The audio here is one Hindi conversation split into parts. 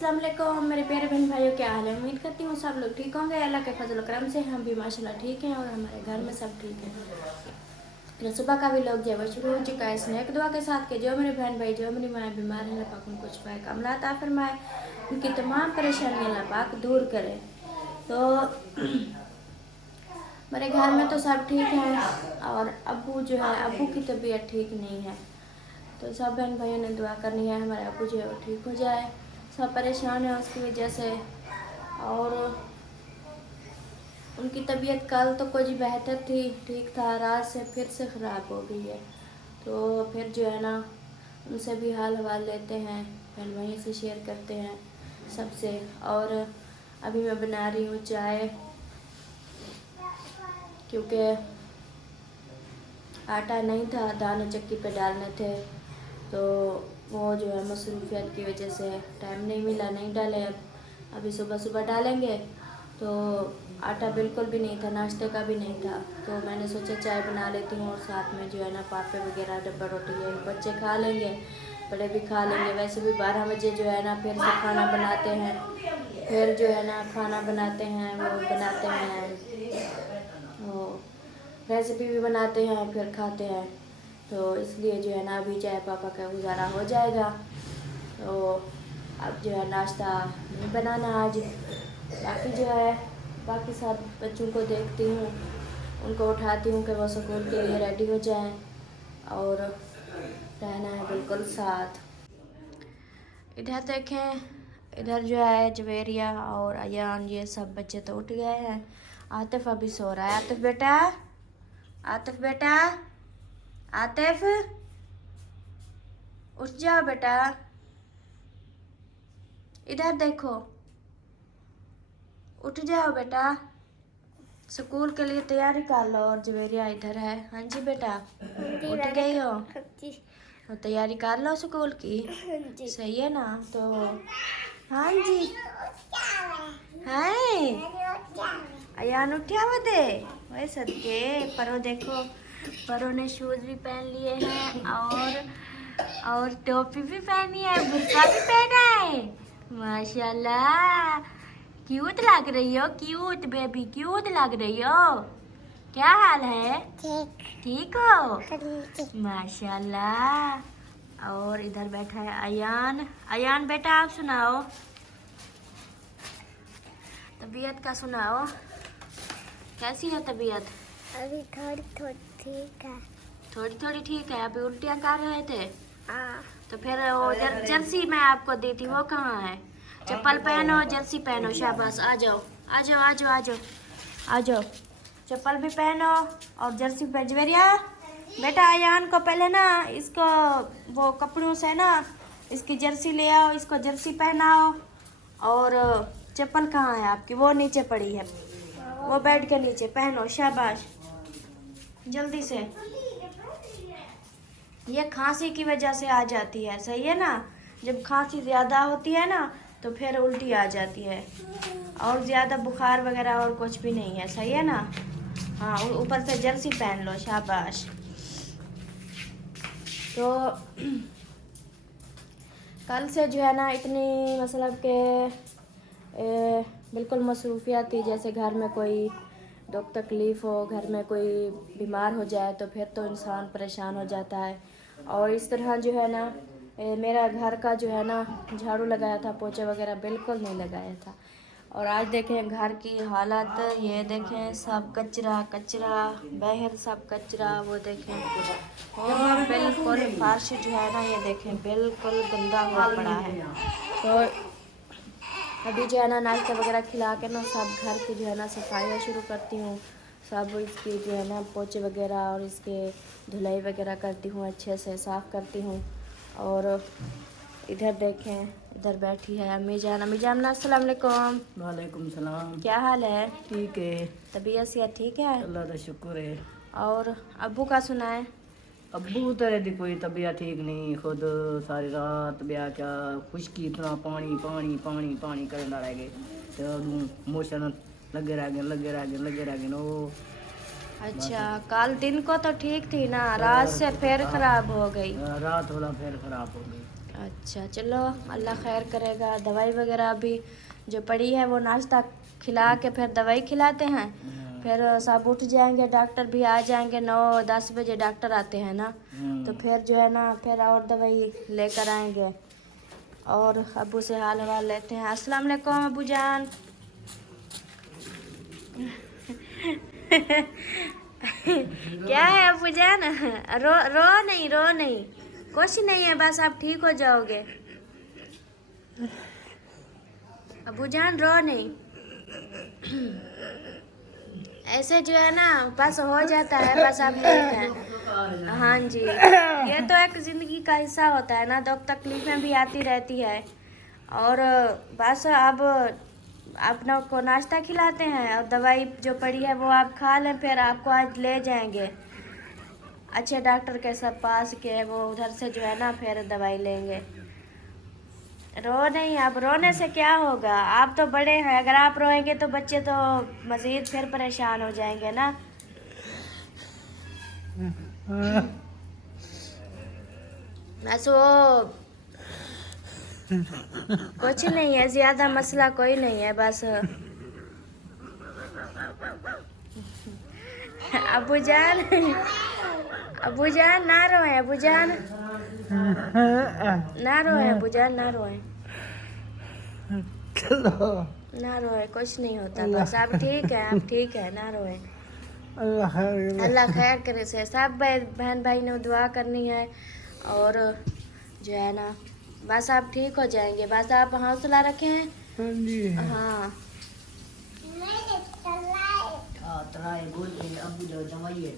अस्सलाम वालेकुम मेरे प्यारे बहन भाइयों, क्या हाल है। उम्मीद करती हूँ सब लोग ठीक होंगे। अल्लाह के फजल करम से हम भी माशाल्लाह ठीक हैं और हमारे घर में सब ठीक है। फिर सुबह का भी लोग जो है शुरू हो चुका है स्नैक दुआ के साथ के जो मेरे बहन भाई जो मेरी माएँ बीमार हैं, अल्लाह पाक उनको शिफाए कामला अता फरमाए, उनकी तमाम परेशानियाँ अल्लाह पाक दूर करे। तो मेरे घर में तो सब ठीक हैं और अब्बू जो है अब्बू की तबीयत ठीक नहीं है, तो सब बहन भाइयों ने दुआ करनी है हमारे अब्बू जो है वो ठीक हो जाए। सब परेशान है उसकी वजह से, और उनकी तबीयत कल तो कुछ बेहतर थी, ठीक था, रात से फिर से ख़राब हो गई है। तो फिर जो है ना उनसे भी हाल हवाल लेते हैं, बहन भाइयों से शेयर करते हैं सबसे। और अभी मैं बना रही हूँ चाय, क्योंकि आटा नहीं था, दाने चक्की पे डालने थे, तो वो जो है मसरूफियत की वजह से टाइम नहीं मिला, नहीं डाले। अभी सुबह सुबह डालेंगे। तो आटा बिल्कुल भी नहीं था, नाश्ते का भी नहीं था, तो मैंने सोचा चाय बना लेती हूँ और साथ में जो है ना पापे वगैरह डब्बा रोटी है, बच्चे खा लेंगे, बड़े भी खा लेंगे। वैसे भी 12 बजे जो है ना फिर से खाना बनाते हैं, फिर जो है ना खाना बनाते हैं, वो बनाते हैं, वो रेसिपी भी बनाते हैं, फिर खाते हैं। तो इसलिए जो है ना अभी चाय पापा का गुजारा हो जाएगा। तो अब जो है नाश्ता नहीं बनाना आज। बाकी जो है बाकी सब बच्चों को देखती हूँ, उनको उठाती हूँ कि वो स्कूल के लिए रेडी हो जाएं, और रहना है बिल्कुल साथ। इधर देखें, इधर जो है जवेरिया और अयान ये सब बच्चे तो उठ गए हैं। आतिफ अभी सो रहा है। आतिफ बेटा, आतिफ बेटा, आतिफ उठ जाओ बेटा, इधर देखो, उठ जाओ बेटा, स्कूल के लिए तैयारी कर लो। और जवेरिया इधर है। हाँ जी बेटा, उठ गई हो, और तैयारी कर लो स्कूल की, सही है ना। तो हाँ जी, हाय अयान उठा हुआ दे वही सदके। परो देखो, परो ने शूज भी पहन लिए हैं और टोपी भी पहनी है, बुर्का भी पहना है। माशाल्लाह, क्यूट लग रही हो, क्यूट बेबी, क्यूट लग रही हो। क्या हाल है? ठीक, ठीक हो माशाल्लाह। और इधर बैठा है अयान। अयान बेटा आप सुनाओ, तबीयत का सुनाओ, कैसी है तबीयत? अभी थोड़ी थोड़ी ठीक है। थोड़ी थोड़ी ठीक है। अभी उल्टियाँ कर रहे थे, हाँ। तो फिर वो जर्सी मैं आपको दी थी, वो कहाँ है? चप्पल पहनो, जर्सी पहनो, शाबाश, आ जाओ आ जाओ आ जाओ आ जाओ आ जाओ, चप्पल भी पहनो और जर्सी पहन। जवेरिया बेटा, अयान को पहले ना इसको वो कपड़ों से ना इसकी जर्सी ले आओ, इसको जर्सी पहनाओ। और चप्पल कहाँ है आपकी? वो नीचे पड़ी है, वो बेड के नीचे, पहनो, शाबाश, जल्दी से। ये खांसी की वजह से आ जाती है, सही है ना। जब खांसी ज़्यादा होती है ना तो फिर उल्टी आ जाती है, और ज़्यादा बुखार वगैरह और कुछ भी नहीं है, सही है ना। हाँ, ऊपर से जर्सी पहन लो, शाबाश। तो कल से जो है ना इतनी मतलब के बिल्कुल मसरूफियत थी, जैसे घर में कोई दुख तकलीफ़ हो, घर में कोई बीमार हो जाए तो फिर तो इंसान परेशान हो जाता है। और इस तरह जो है ना मेरा घर का जो है ना झाड़ू लगाया था, पोछे वगैरह बिल्कुल नहीं लगाया था। और आज देखें घर की हालत, ये देखें सब कचरा कचरा, बाहर सब कचरा, वो देखें और बिल्कुल फर्श जो है ना ये देखें बिल्कुल गंदा हुआ पड़ा है। तो अभी जो है ना नाश्ता वगैरह खिला के ना सब घर की जो है ना सफाइयाँ शुरू करती हूँ। सब इसकी जो है ना पोछे वगैरह और इसके धुलाई वगैरह करती हूँ, अच्छे से साफ़ करती हूँ। और इधर देखें, इधर बैठी है अम्मी जान। अम्मी जान अस्सलाम वालेकुम। वालेकुम सलाम। क्या हाल है? ठीक है, तबीयत से ठीक है? अल्लाह का शुक्र है। और अब्बू का सुनाए? अब्बू तेरे दी कोई तबीयत ठीक नहीं, खुद सारी रात ब्याह क्या खुशकी इतना पानी पानी पानी पानी करन रह गए, तो मोशन लगे रह गए लगे रह गए लगे रह गए। वो अच्छा, कल दिन को तो ठीक थी ना, रात से फिर खराब हो गई। रात वाला फिर खराब हो गई। अच्छा चलो, अल्लाह खैर करेगा। दवाई वगैरह अभी जो पड़ी है वो नाश्ता खिला के फिर दवाई खिलाते हैं, फिर सब उठ जाएंगे, डॉक्टर भी आ जाएंगे, 9-10 बजे डॉक्टर आते हैं ना, तो फिर जो है ना फिर और दवाई लेकर आएंगे और अबू से हाल हवाल लेते हैं। अस्सलाम वालेकुम अबू जान। क्या है अबू जान? रो नहीं, कुछ नहीं है, बस आप ठीक हो जाओगे। अबू जान रो नहीं, ऐसे जो है ना बस हो जाता है, बस आप ठीक हैं। हाँ जी, ये तो एक ज़िंदगी का हिस्सा होता है ना, दुख तकलीफ़ें भी आती रहती है। और बस अब अपनों को नाश्ता खिलाते हैं और दवाई जो पड़ी है वो आप खा लें, फिर आपको आज ले जाएंगे अच्छे डॉक्टर के सब पास के, वो उधर से जो है ना फिर दवाई लेंगे। रो नहीं, अब रोने से क्या होगा, आप तो बड़े हैं, अगर आप रोएंगे तो बच्चे तो मज़ीद फिर परेशान हो जाएंगे ना। बस वो कुछ नहीं है, ज़्यादा मसला कोई नहीं है, बस अबू जान, अबू जान ना रोए, अबू जान ना रोए, अबू जान ना रोए, ना रोए, कुछ नहीं होता, बस आप ठीक है, आप ठीक है, ना रोए। अल्लाह खैर करे से सब बहन भाई ने दुआ करनी है और जो है ना बस आप ठीक हो जाएंगे, बस आप हौसला रखें। हाँ तराए बोल के अबू जो दवाई है।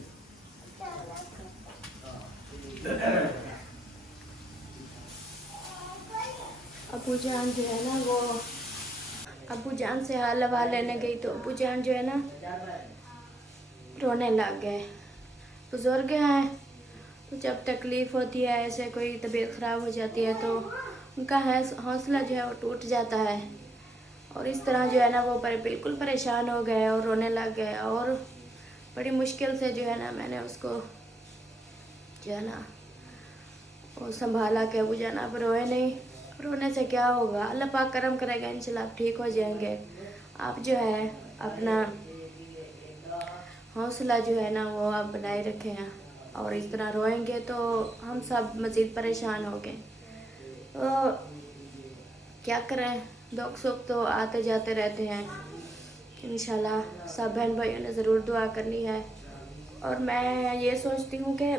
अबू जान जो है ना वो अबू जान से हाल हवा लेने गई तो अबू जान जो है ना रोने लग गए। बुजुर्ग हैं तो जब तकलीफ़ होती है, ऐसे कोई तबीयत ख़राब हो जाती है तो उनका हौसला जो है वो टूट जाता है और इस तरह जो है ना वो बिल्कुल परेशान हो गए और रोने लग गए और बड़ी मुश्किल से जो है ना मैंने उसको जो है ना वो संभाला के अबू जान आप रोए नहीं, रोने से क्या होगा, अल्लाह पाक करम करेगा, इंशाल्लाह आप ठीक हो जाएंगे। आप जो है अपना हौसला जो है ना वो आप बनाए रखें और इस तरह रोएंगे तो हम सब मज़ीद परेशान हो गए। तो क्या करें, दुख सुख तो आते जाते रहते हैं, इंशाल्लाह सब बहन भाइयों ने ज़रूर दुआ करनी है। और मैं ये सोचती हूँ कि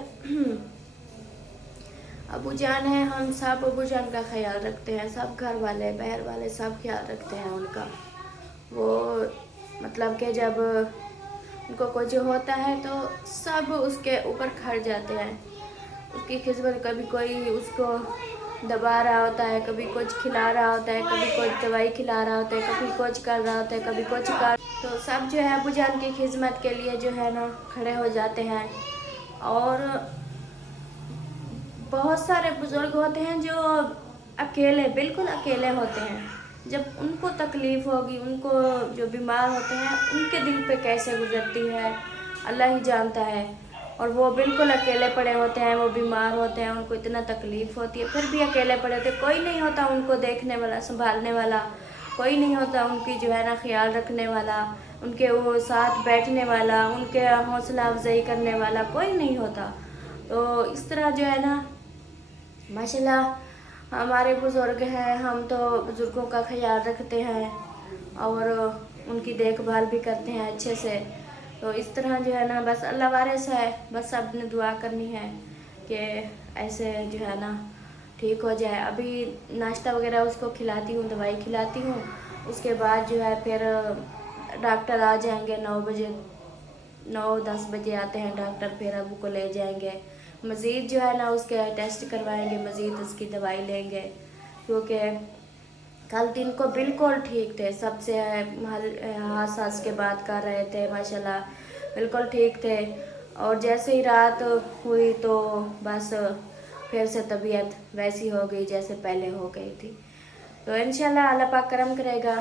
अबू जान है, हम सब अबू जान का ख्याल रखते हैं, सब घर वाले बहर वाले सब ख्याल रखते हैं उनका। वो मतलब कि जब उनको कुछ होता है तो सब उसके ऊपर खड़ जाते हैं, उसकी खिदमत, कभी कोई उसको दबा रहा होता है, कभी कुछ खिला रहा होता है, कभी कुछ दवाई खिला रहा होता है, कभी कुछ कर रहा होता है, कभी कुछ कर, तो सब जो है अबू जान की खिदमत के लिए जो है ना खड़े हो जाते हैं। और बहुत सारे बुज़ुर्ग होते हैं जो अकेले, बिल्कुल अकेले होते हैं, जब उनको तकलीफ़ होगी, उनको जो बीमार होते हैं उनके दिल पे कैसे गुजरती है अल्लाह ही जानता है। और वो बिल्कुल अकेले पड़े होते हैं, वो बीमार होते हैं, उनको इतना तकलीफ़ होती है, फिर भी अकेले पड़े होते हैं, कोई नहीं होता उनको देखने वाला, संभालने वाला, कोई नहीं होता उनकी जो है ना ख्याल रखने वाला, उनके वो साथ बैठने वाला, उनके हौसला अफजाई करने वाला कोई नहीं होता। तो इस तरह जो है ना माशाल्लाह हमारे बुज़ुर्ग हैं, हम तो बुज़ुर्गों का ख्याल रखते हैं और उनकी देखभाल भी करते हैं अच्छे से। तो इस तरह जो है ना बस अल्लाह वारिस है, बस सब ने दुआ करनी है कि ऐसे जो है ना ठीक हो जाए। अभी नाश्ता वगैरह उसको खिलाती हूँ, दवाई खिलाती हूँ, उसके बाद जो है फिर डॉक्टर आ जाएंगे 9 बजे, 9-10 बजे आते हैं डॉक्टर, फिर अबू को ले जाएंगे, मज़ीद जो है ना उसके टेस्ट करवाएंगे, मज़ीद उसकी दवाई लेंगे, क्योंकि कल दिन को बिल्कुल ठीक थे, सबसे हास हास के बात कर रहे थे, माशाल्लाह बिल्कुल ठीक थे। और जैसे ही रात हुई तो बस फिर से तबीयत वैसी हो गई जैसे पहले हो गई थी। तो इंशाल्लाह अल्लाह पाक करम करेगा,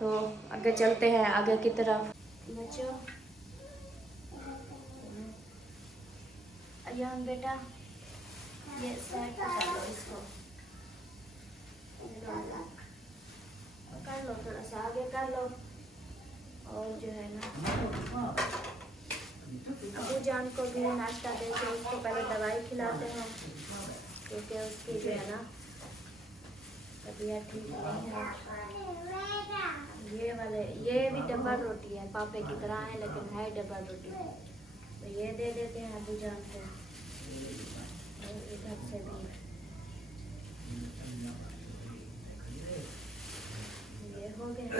तो आगे चलते हैं आगे की तरफ। बच्चों अयान बेटा ये साइड पकड़ लो इसको। कर लो, थोड़ा सा आगे कर लो। और जो है ना अबू जान को भी नाश्ता देके उसको पहले दवाई खिलाते हैं, क्योंकि उसकी जो है ना तबीयत ठीक नहीं है। ये भी डबल रोटी है, पापे की तरह है लेकिन है डबल रोटी। तो ये दे देते हैं अबू जान को। और इधर से भी ये हो गया।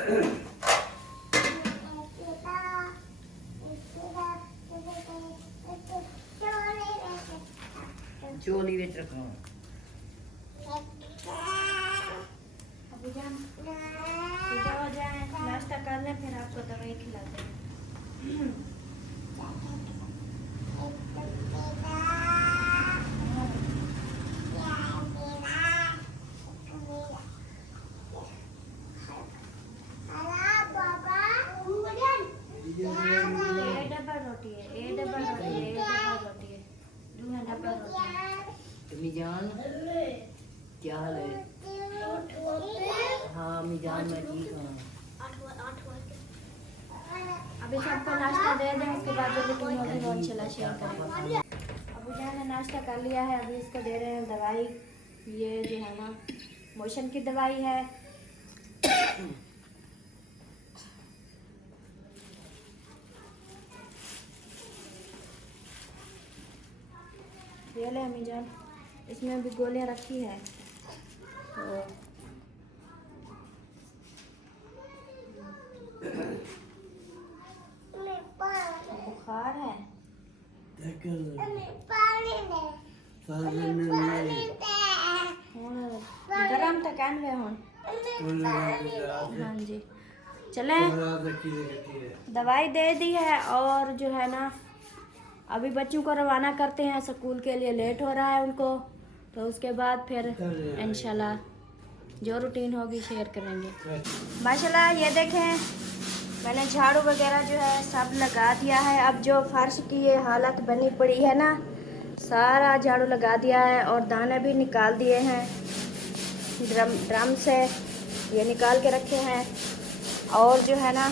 चोली विच रखो। अबू जान सीधा हो जाए, नाश्ता कर लें, फिर आपको दवाई खिलाते हैं। ये डबल रोटी है, ये डबल रोटी है, ये डबल रोटी है, दूल्हा डबल रोटी है। अम्मी जान क्या हाल है? हाँ अम्मी जान मैं ठीक हूँ। अभी सबको नाश्ता दे दें, उसके बाद जो रूटीन होगी वो इंशाल्लाह शेयर करेंगे। अबू जान ने नाश्ता कर लिया है, अभी इसको दे रहे हैं दवाई। ये जो है ना मोशन की दवाई है। ये ले अम्मी जान, इसमें भी गोलियां रखी है। तो बुखार है, गरम तो कैन में हूँ। हाँ जी, चले दवाई दे दी है। और जो है ना अभी बच्चों को रवाना करते हैं स्कूल के लिए, लेट हो रहा है उनको। तो उसके बाद फिर इंशाल्लाह जो रूटीन होगी शेयर करेंगे। माशाल्लाह ये देखें, मैंने झाड़ू वगैरह जो है सब लगा दिया है। अब जो फर्श की ये हालत बनी पड़ी है ना, सारा झाड़ू लगा दिया है और दाने भी निकाल दिए हैं ड्रम से, ये निकाल के रखे हैं। और जो है ना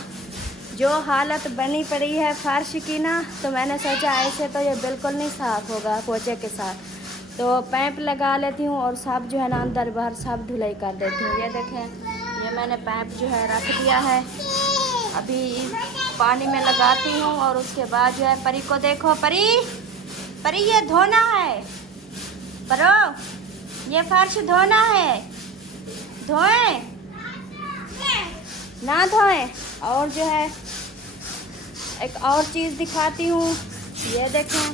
जो हालत बनी पड़ी है फर्श की ना, तो मैंने सोचा ऐसे तो ये बिल्कुल नहीं साफ़ होगा पोछे के साथ, तो पैप लगा लेती हूँ और सब जो है ना अंदर बाहर सब धुलाई कर देती हूँ। ये देखें, ये मैंने पैप जो है रख दिया है, अभी पानी में लगाती हूँ। और उसके बाद जो है परी को देखो, परी परी ये धोना है, परो ये फर्श धोना है, धोएं ना धोएं। और जो है एक और चीज़ दिखाती हूँ, ये देखें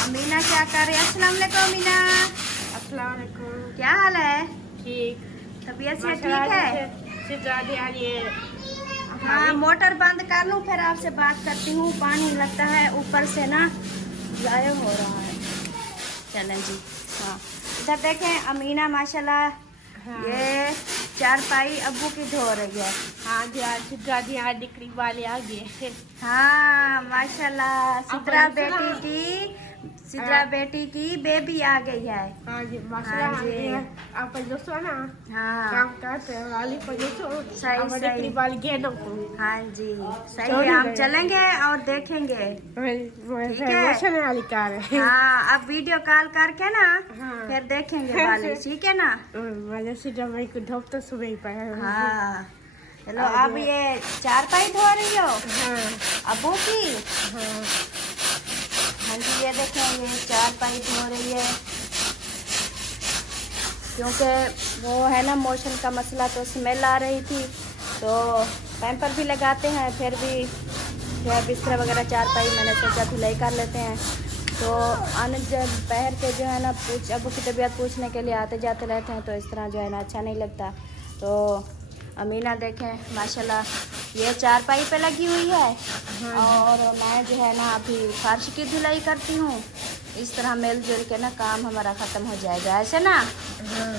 अमीना क्या कर रही है। अस्सलाम वालेकुम अमीना। अस्सलाम वालेकुम। क्या हाल है? ठीक, तबीयत से ठीक है? हाँ, मोटर बंद कर लूँ फिर आपसे बात करती हूँ। पानी लगता है ऊपर से ना ज़ाया हो रहा है। चलें जी। हाँ, इधर देखें अमीना माशाल्लाह, हाँ। ये चारपाई अब्बू की धो रही है। हाँ जी, आज सिद्रा दी आज दिकरी वाले आ गए। हाँ माशाल्लाह, सिद्रा बेटी की बेबी आ गई है। हाँ जी, हाँ माशाल्लाह। जी। आप दोस्तों ना हाँ काम करते हैं वाली पर दोस्तों सही, अब सही। दिकरी वाली गए ना को। हाँ जी सही चोरी है, हम गए। चलेंगे और देखेंगे। ठीक है। मोशन वाली कार है। हाँ, अब वीडियो कॉल करके ना हाँ। फिर देखेंगे वाली, ठीक है ना? मजा सिद्रा भाई को धोप तो सुबह ही पाया। हाँ चलो, अब ये चारपाई धो रही हो हाँ अबू की? हाँ हाँ जी, ये देखें ये चारपाई धो रही है, क्योंकि वो है ना मोशन का मसला, तो स्मेल आ रही थी, तो पैम्पर भी लगाते हैं, फिर भी जो है बिस्तर वगैरह चारपाई मैंने सोचा धुलाई कर लेते हैं। तो दोपहर के जो है ना अबू की तबीयत पूछने के लिए आते जाते रहते हैं, तो इस तरह जो है ना अच्छा नहीं लगता। तो अमीना देखें माशाल्लाह ये चारपाई पे लगी हुई है और मैं जो है ना अभी फर्श की धुलाई करती हूँ। इस तरह मिलजुल के ना काम हमारा ख़त्म हो जाएगा, ऐसे ना? हाँ।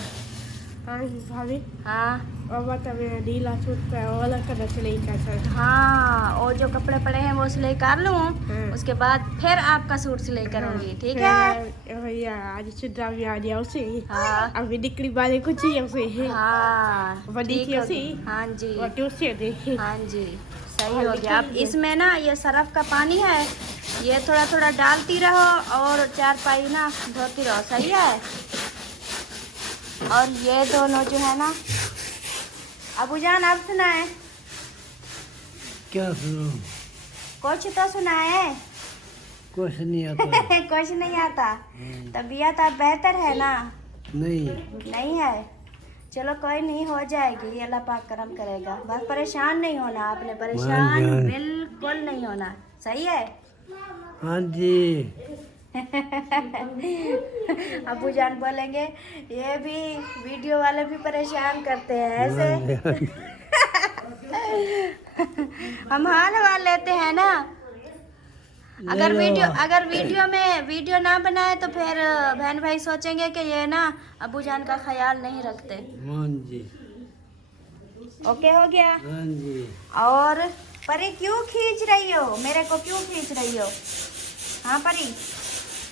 हाँ भाभी, हाँ और मतलब ढीला सूट पे वो अलग करना सिलाई का सर। हाँ, और जो कपड़े पड़े हैं वो सिलाई कर लूँ, उसके बाद फिर आपका सूट सिलाई करूँगी, ठीक है? भैया आज सुधा भी आ गया उसे। हाँ अभी निकली वाले कुछ ही उसे। हाँ बड़ी ठीक थी हो उसे। गई। हाँ जी और दूसरे दे। हाँ जी सही हो गया। अब इसमें ना ये सरफ का पानी है, ये थोड़ा थोड़ा डालती रहो और चारपाई ना धोती रहो, सही है? और ये दोनों जो है ना, अबूजान आप सुनाए, क्या सुनो? कुछ तो सुनाए। कुछ नहीं आता। कुछ नहीं आता। तबीयत अब बेहतर है ना? नहीं है। चलो कोई नहीं, हो जाएगी, अल्लाह पाक करम करेगा। बस परेशान नहीं होना आपने, परेशान बिल्कुल नहीं होना, सही है? हाँ जी। अबू जान बोलेंगे ये भी वीडियो वाले भी परेशान करते हैं ऐसे। हम हाल वाल लेते हैं ना। अगर वीडियो ना बनाए तो फिर बहन भाई सोचेंगे कि ये ना अबू जान का ख्याल नहीं रखते। हाँ जी। ओके हो गया? हाँ जी। और परी क्यों खींच रही हो, मेरे को क्यों खींच रही हो? हाँ परी,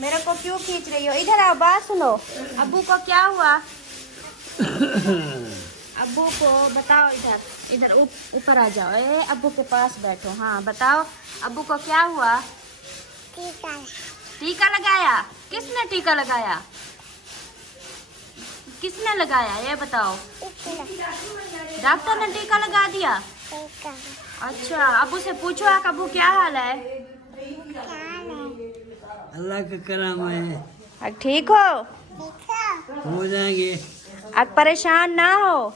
मेरे को क्यों खींच रही हो? इधर आओ, बात सुनो। अब्बू को क्या हुआ? अब्बू को बताओ, इधर इधर ऊपर आ जाओ, ए अब्बू के पास बैठो। हाँ बताओ, अब्बू को क्या हुआ? टीका लगाया? किसने टीका लगाया? किसने लगाया ये बताओ? डॉक्टर ने टीका लगा दिया? अच्छा, अब्बू से पूछो आप, अब्बू क्या हाल है? अल्लाह का करम है, अब ठीक हो जाएंगे। अब परेशान ना हो,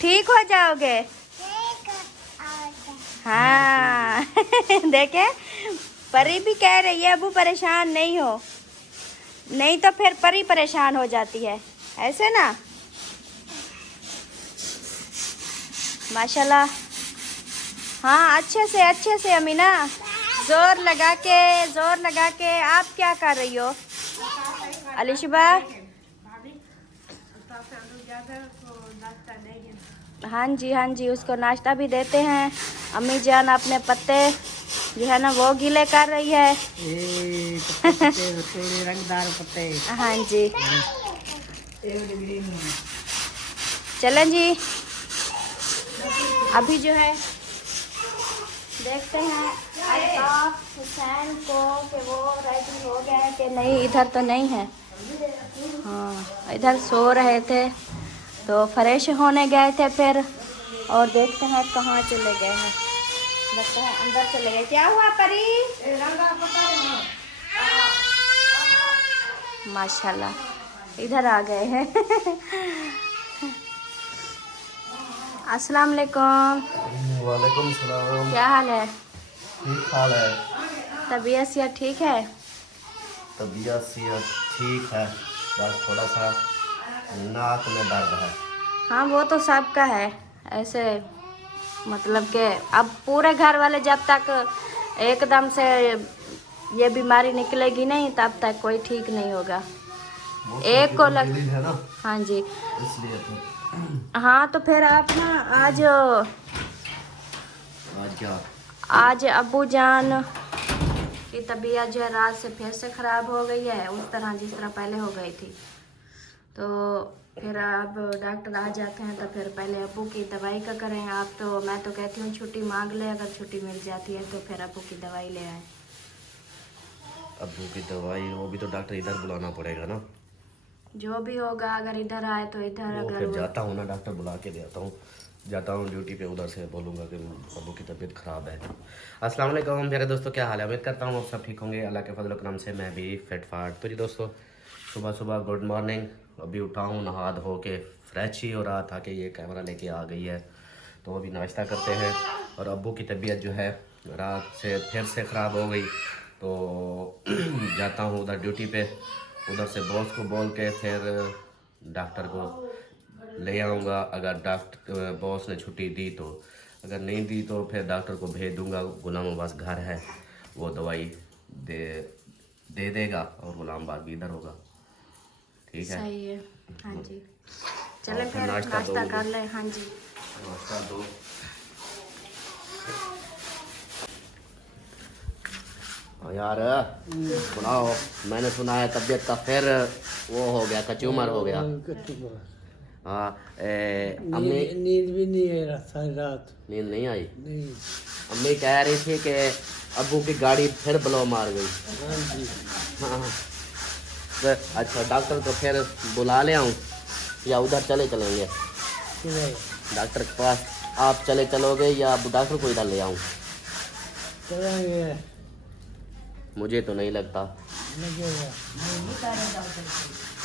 ठीक हो जाओगे। हाँ। देखे, परी भी कह रही है अबू परेशान नहीं हो, नहीं तो फिर परी परेशान हो जाती है, ऐसे ना? माशाल्लाह। हाँ अच्छे से अमीना, जोर लगा के। आप क्या कर रही हो अलिशबा? हाँ जी, उसको नाश्ता भी देते हैं। अम्मी जान अपने पत्ते जो है ना वो गीले कर रही है। थोड़े रंगदार पत्ते। हाँ जी, चलें जी। अभी जो है देखते हैं अल्ताफ हुसैन को कि वो रेडी हो गया है कि नहीं। इधर तो नहीं है, हाँ इधर सो रहे थे तो फ्रेश होने गए थे फिर, और देखते हैं कहाँ चले गए हैं। लगता है अंदर चले गए। क्या हुआ परी? माशाल्लाह इधर आ गए हैं। अस्सलाम वालेकुम। वालेकुम सलाम। क्या हाल है? ठीक हाल है। तबीयत से ठीक है? तबीयत से ठीक है, बस थोड़ा सा नाक में दर्द है। हाँ वो तो सबका है ऐसे, मतलब कि अब पूरे घर वाले जब तक एकदम से ये बीमारी निकलेगी नहीं तब तक कोई ठीक नहीं होगा। एक को लग है ना, हाँ जी, इसलिए तो। हाँ तो फिर आप ना आज क्या? आज अब्बू जान की तबीयत जो है रात से फिर से ख़राब हो गई है, उस तरह जिस तरह पहले हो गई थी। तो फिर अब डॉक्टर आ जाते हैं तो फिर पहले अब्बू की दवाई का करें। आप तो, मैं तो कहती हूँ छुट्टी मांग ले, अगर छुट्टी मिल जाती है तो फिर अब्बू की दवाई ले आए। अब्बू की दवाई, वो भी तो डॉक्टर इधर बुलाना पड़ेगा ना। जो भी होगा, अगर इधर आए तो इधर, वो अगर फिर जाता हूँ ना, डॉक्टर बुला के जाता हूँ ड्यूटी पे, उधर से बोलूँगा कि अब्बू की तबीयत ख़राब है। अस्सलाम वालेकुम मेरे दोस्तों, क्या हाल है? उम्मीद करता हूँ आप सब ठीक होंगे, अल्लाह के फजल करम से मैं भी फिट फाट। तो जी दोस्तों, सुबह गुड मॉर्निंग। अभी उठा हूँ, नहा धो के फ्रेश ही हो रहा था कि ये कैमरा लेके आ गई है, तो अभी नाश्ता करते हैं। और अब्बू की तबीयत जो है रात से फिर से ख़राब हो गई, तो जाता हूँ उधर ड्यूटी पे, उधर से बॉस को बोल के फिर डॉक्टर को ले आऊँगा। अगर डॉक्टर बॉस ने छुट्टी दी तो, अगर नहीं दी तो फिर डॉक्टर को भेज दूँगा। गुलाम अब्बास घर है, वो दवाई दे देगा और गुलाम अब्बास भी इधर होगा। ठीक है, सही है। हाँ जी, चले और फिर नाश्ता दो नाश्ता मुझे। कर ले। हाँ जी, नाश्ता दो। यार सुनाओ, मैंने सुना है तबीयत का फिर वो हो गया, कचूमर हो गया। हाँ, अम्मी नींद भी नहीं आई रात, सारी रात नींद नहीं आई। नहीं। अम्मी कह रही थी कि अब्बू की गाड़ी फिर ब्लो मार गई। हाँ जी। हाँ, तो अच्छा डॉक्टर को फिर बुला ले आऊँ या उधर चले चलेंगे किधर डॉक्टर के पास? आप चले चलोगे या डॉक्टर को इधर ले आऊँ? चलेंगे? मुझे तो नहीं लगता। लगेगा।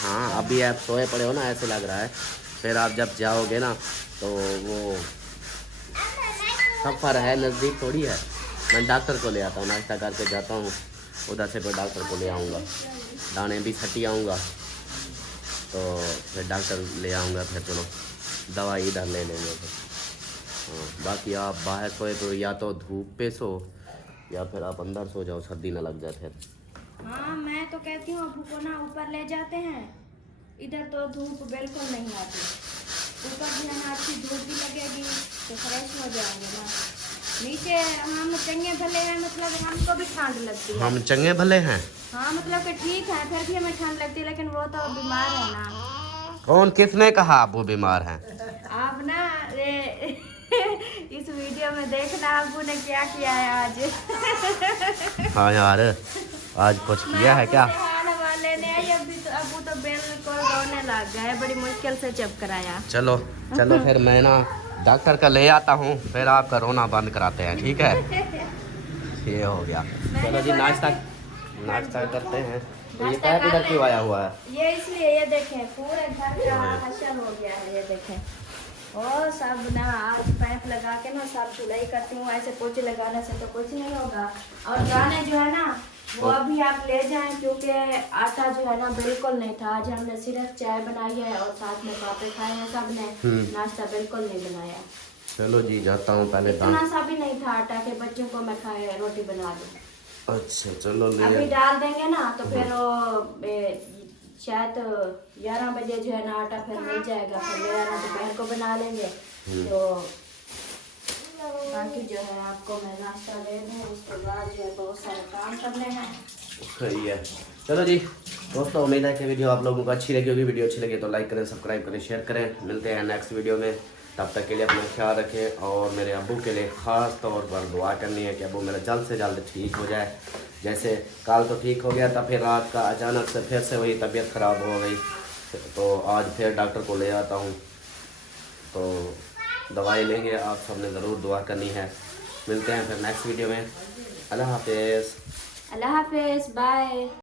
हाँ, अभी आप सोए पड़े हो ना, ऐसे लग रहा है। फिर आप जब जाओगे ना तो वो सफ़र है, नज़दीक थोड़ी है। मैं डॉक्टर को ले आता हूँ, नाश्ता करके जाता हूँ, उधर से फिर डॉक्टर को ले आऊँगा, दाने भी छटी आऊँगा, तो फिर डॉक्टर ले आऊँगा। फिर चलो दवाई इधर ले लेंगे फिर। हाँ, बाकी आप बाहर सोए तो या तो धूप पे सो या फिर आप अंदर सो जाओ, सर्दी ना लग जाए फिर। हाँ मैं तो कहती हूँ अबू को ना ऊपर ले जाते हैं, इधर तो धूप बिल्कुल नहीं आती। ऊपर भी है ना अच्छी धूप भी लगेगी तो फ्रेश हो जाएंगे ना। नीचे हम चंगे भले हैं, मतलब हमको भी ठंड लगती है। हम चंगे भले हैं। हाँ मतलब कि ठीक है, फिर भी हमें ठंड लगती है, लेकिन वो तो बीमार है ना। कौन, किसने कहा आप वो बीमार हैं? आप ना इस वीडियो में देखना अबू ने क्या किया है आज। हाँ यार, आज कुछ किया है क्या? वाले ने अबू तो बिल्कुल रोने लग गए, बड़ी मुश्किल से चुप कराया। चलो चलो फिर मैं ना डॉक्टर का ले आता हूँ, फिर आपका रोना बंद कराते हैं, ठीक है? ये हो गया। चलो जी, नाश्ता करते हैं। तो ये पैक इधर क्यों आया हुआ है? ये इसलिए, ये देखें पूरे घर का हशर हो गया है, ये देखें। और सब ना आज पाइप लगा के ना सब धुलाई करती हूँ, ऐसे पोछे लगाने से तो कुछ नहीं होगा। और दाने जो है ना वो अभी आप ले जाएं, क्योंकि आटा जो है ना बिल्कुल नहीं था। आज हमने सिर्फ चाय बनाई है और साथ में पापे खाए हैं सब ने, नाश्ता बिल्कुल नहीं बनाया। चलो जी, जाता हूँ पहले इतना सा भी नहीं था आटा के बच्चों को मैं खाए रोटी बना दूँ। अच्छा चलो अभी डाल देंगे ना तो फिर वो शायद 11 बजे जो है ना आटा फिर मिल जाएगा, फिर ले आना, दोपहर को बना लेंगे। तो बाकी जो है आपको मैं नाश्ता दे दूँ, उसके बाद जो है बहुत सारे काम करने हैं। सही है। चलो जी दोस्तों, उम्मीद है कि वीडियो आप लोगों को अच्छी लगी होगी। वीडियो अच्छी लगी तो लाइक करें, सब्सक्राइब करें, शेयर करें। मिलते हैं नेक्स्ट वीडियो में, तब तक के लिए अपना ख्याल रखें। और मेरे अब्बू के लिए ख़ास तौर पर दुआ करनी है कि अब्बू मेरा जल्द से जल्द ठीक हो जाए। जैसे कल तो ठीक हो गया था, फिर रात का अचानक से फिर से वही तबीयत ख़राब हो गई, तो आज फिर डॉक्टर को ले आता हूँ, तो दवाई लेंगे। आप सबने ज़रूर दुआ करनी है। मिलते हैं फिर नेक्स्ट वीडियो में। अल्लाह हाफिज़। अल्लाह हाफिज़, बाय।